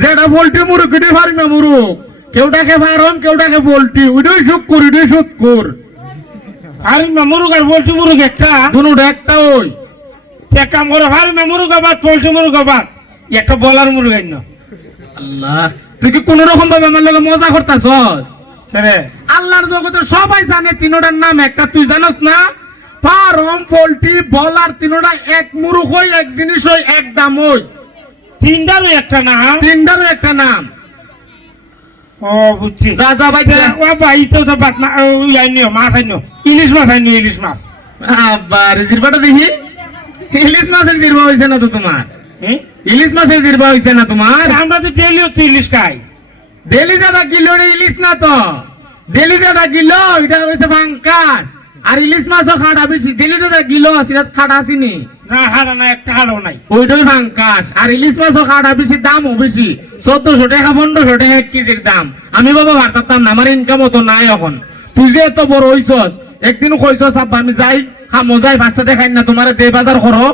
যেটা পোল্ট্রি মুরুগ এটাই ফার্মে মুরুগ, কেউটাকে ফার্ম কেউটাকে পোল্ট্রি, ওইটাই শুক্কুর ওইটাই সুৎকুর। ফার্মে মুরুগ আর পোল্ট্রি মুরুগ একটা, দুটোটা একটা। ওই এক কাম করে ফার্মে মুরুগ আবাদ পোল্ট্রি মুরুগ আবাদ একটা বলার মুরুগ আইন। আল্লাহ, তুই কি কোন রকম ভাবে আমার লগে মজা করতাছস? রে আল্লাহর জগতে সবাই জানে তিনোটার নাম একটা, তুই জানোস না? ফার্ম পোল্ট্রি বলার তিনোটা এক মুরুগ হই, এক জিনিস হই, এক দাম হই। তিনটারও একটা না? তিনটারও একটা নাম। ও বুঝছি। যা যা ভাই যা। ও ভাই তো তো বাত না ওই আইনিও মাছ আইনিও, ইলিশ মাছ আইনিও, ইলিশ মাছ। আবার জিরবাটা দেখি। ইলিশ মাছের জিরবা হইছে না তো তোমার? হ্যাঁ, ইলিশ মাছের জিরবা হইছে না তোমার? আমরা তো ডেইলিও তো ইলিশ খাই। ডেলি যেটা কিলো ইলিশ না তো, ডেলি যেটা কিলো এটা হচ্ছে ভাঙ্কাস। আর ইলিশ মাছও খাটা বেশি, ডেলি যেটা কিলো সেটা খাটা আসিনি। না হারা না, একটা হারাও নাই। ওইটাই ভাঙ্কাস। আর ইলিশ মাছও খাটা বেশি, দামও বেশি, 1400 টাকা 1500 টাকা 1 কেজির দাম। আমি বাবা ভারতাম না, আমার ইনকাম অত নাই এখন। তুই যে এত বড় হইছস, একদিন কইছস আব্বা আমি যাই খামো, যাই 5টা দেখাই না তোমার দে বাজার করো।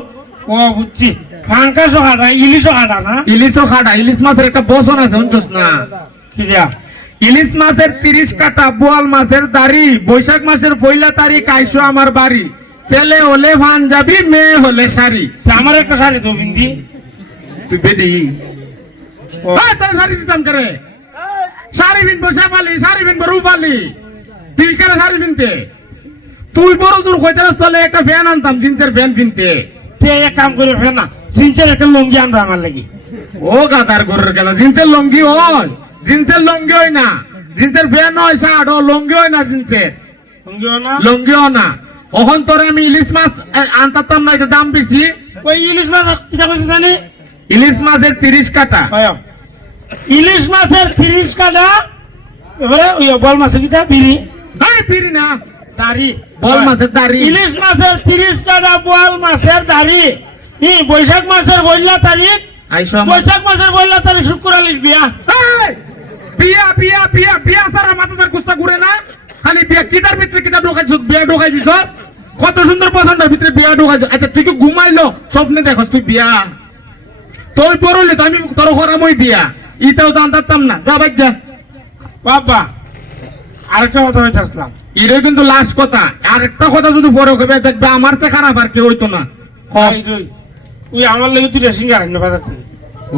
ও বুঝছি, ফাঙ্কাসও হারা ইলিশও হারা না? ইলিশও খাটা। ইলিশ মাছের একটা বসন আছে শুনছস না? কি দিয়া? ইলিশ মাছের 30 কাটা, বোয়াল মাছের দাড়ি, বৈশাখ মাসের 1 তারিখ আইসো আমার বাড়ি, ছেলে হলে পাঞ্জাবি মেয়ে হলে শাড়ি। আমার একটা শাড়ি তো বিন্দি। তুই বেডি তোর শাড়ি দিতাম করে? শাড়ি বিনবো শেফালি, শাড়ি বিনবো রূপালি, তুই কেন শাড়ি বিনতে? তুই বড় দূর কইতারস তলে একটা ফ্যান আনতাম, জিন্সের ফ্যান কিনতে। তে এক কাম করে ফের না, জিন্সের একটা লুঙ্গি আনবা আমার লাগি। ও গাদার গরুর খেলা, জিন্সের লঙ্গি হয়? জিন্সের লঙ্গি হয় না, জিন্সের ফ্যান হয় শার্ট, ও লঙ্গি হয় না, জিন্সের লুঙ্গিও না? লঙ্গিও না। ওখন তোরে আমি ইলিশ মাছ আনতাম না, এটা দাম বেশি। ওই ইলিশ মাছ কিটা কইছে জানি? ইলিশ মাছের 30 কাটা। ইলিশ মাছের 30 কাটা। এবারে ওই বল মাছের কিটা বিড়ি? এই বিড়ি না, দাড়ি। বল মাছের দাড়ি। ইলিশ মাছের 30 কাটা, বল মাছের দাড়ি। বৈশাখ মাসের 1 তারিখ, আইসো বৈশাখ মাসের 1 তারিখ শুক্রবারের বিয়া। বিয়া বিয়া বিয়া বিয়া সারা মাথার কুস্তা ঘুরে না, খালি বিয়া কিতার ভিতরে কিতাব ঢোকাইছ, বিয়া ঢোকাই দিছস। কত সুন্দর পছন্দের ভিতরে বিয়া ঢোকাইছ। আচ্ছা তুই কি ঘুমাইলো স্বপ্নে দেখস তুই বিয়া? তুই পড়লি তো আমি তোর ঘরামই বিয়া, ইটাও জানতাম না। যা ভাই যা। বাবা আরেকটা কথা হইতে আসলাম, এটাই কিন্তু লাস্ট কথা। আর একটা কথা যদি পরে কইবে দেখবে আমার চেয়ে খারাপ আর কেউ হইতো না। ওই আমার লেগে তুই সিঙ্গার আনি বাজার থেকে।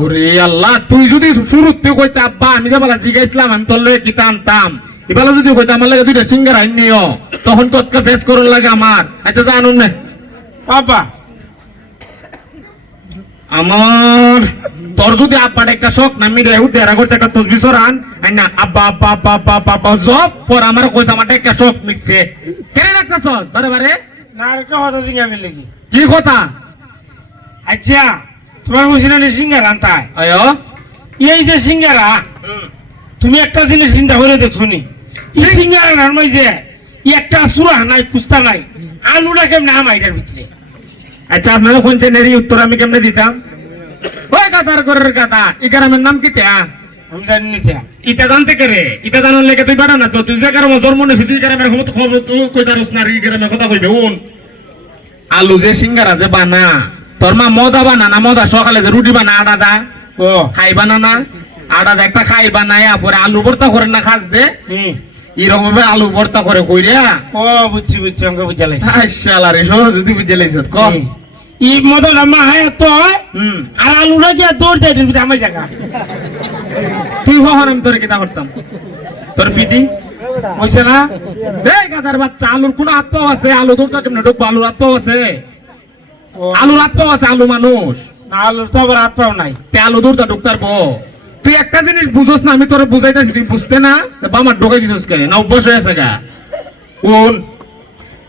ওরে আল্লাহ, তুই যদি শুরুতে কইতে আব্বা আমি যে বলা জিগাইছিলাম আমি তোর লেগে কিতা আনতাম, এবেলা যদি কইতে আমার লাগে 2টা সিঙ্গার আইন নিও, তখন কতকা ফেস করার লাগে আমার। আচ্ছা জানুন না বাবা, আমার তোর যদি আব্বার একটা শখ না মিলে দেরা করতে একটা তসবি সরান না, আব্বা আব্বা আব্বা আব্বা আব্বা আব্বা জব পর আমার কইছে আমার একটা শখ মিটছে। কেন রাখতাছ বারে বারে? না আরেকটা কথা জিজ্ঞাসা লাগি। কি কথা? আচ্ছা তোমার বলছি না সিঙ্গার আনতায়, আয়ো এই যে সিঙ্গারা, তুমি একটা জিনিস চিন্তা করে দেখছো নি? সিঙ্গারা নামাই যে একটা সুরা নাই, কুস্তা নাই, আলুটা কেমনে আমা এটার ভিতরে? আচ্ছা আপনারা কোনছেন এর উত্তর আমি কেমনে দিতাম? ওই কাতার করের কথা, এই গ্রামের নাম কি তা? আমি জানি না। ইটা জানতে করে, ইটা জানার লেগে তুই বাড়া না তো, তুই যে গ্রামে জন্ম নিয়েছিস তুই গ্রামের খবর তুই কইতারস না, এই গ্রামের কথা কইবে। উন আলু যে সিঙ্গারা যে বানা, তোর মা মদা বানা না, মদা সকালে যে রুটি বানা আটা দা, ও খাই বানা না, আটা দা একটা খাই বানায় পরে আলু ভর্তা করে না খাস দে, এরকম ভাবে আলু ভর্তা করে কইরা। ও বুঝছি বুঝছি, আমাকে বুঝা লাগছে। শালা রে সহজ যদি বুঝে লাইছ কম। ই মদন আমা হয় তো আর আলুটা কি দৌড় দেয় এটার ভিতরে আমার জায়গা। তুই কখন আমি তোর কিতা করতাম? তোর ফিটি হইছে না? এই গাদার বাচ্চা, আলুর কোন আত্ম আছে? আলু দূরটা কেমনে ঢুকবো? আলুর আত্ম আছে? আলুর আত্ম আছে? আলু মানুষ না, আলুর তো আবার হাত পাও নাই, তে আলু দূরটা ঢুকতারবো? তুই একটা জিনিস বুঝোস না, আমি তোর বুঝাইতেছি তুই বুঝতে না, বামার ঢোকাই দিছিস কেন? না অভ্যাস হয়ে আছে গা। কোন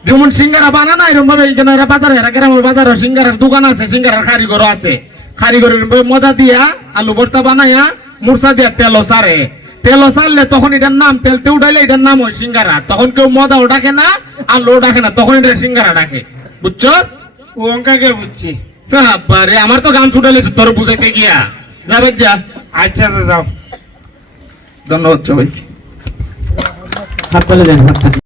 যেমন সিঙ্গারা বানা না এরকম ভাবে এখানে বাজারে গ্রামের বাজারে সিঙ্গারার দোকান আছে, সিঙ্গারার কারিগর আছে, কারিগরের মদা দিয়া আলু ভর্তা বানাইয়া মুরসা দিয়া তেল সারে, তেল সারলে তখন এটার নাম, তেলতে উঠাইলে এটার নাম হয় সিঙ্গারা। তখন কেউ মদাও ডাকে না, আলুও ডাকে না, তখন এটা সিঙ্গারা ডাকে। বুঝছস? ও অঙ্কাকে বুঝছি। বাবারে আমার তো গান ছুটাইলেছে তোর বুঝাইতে গিয়া। যাবে যা। আচ্ছা যাও, ধন্যবাদ সবাই। হাত তালে দেন।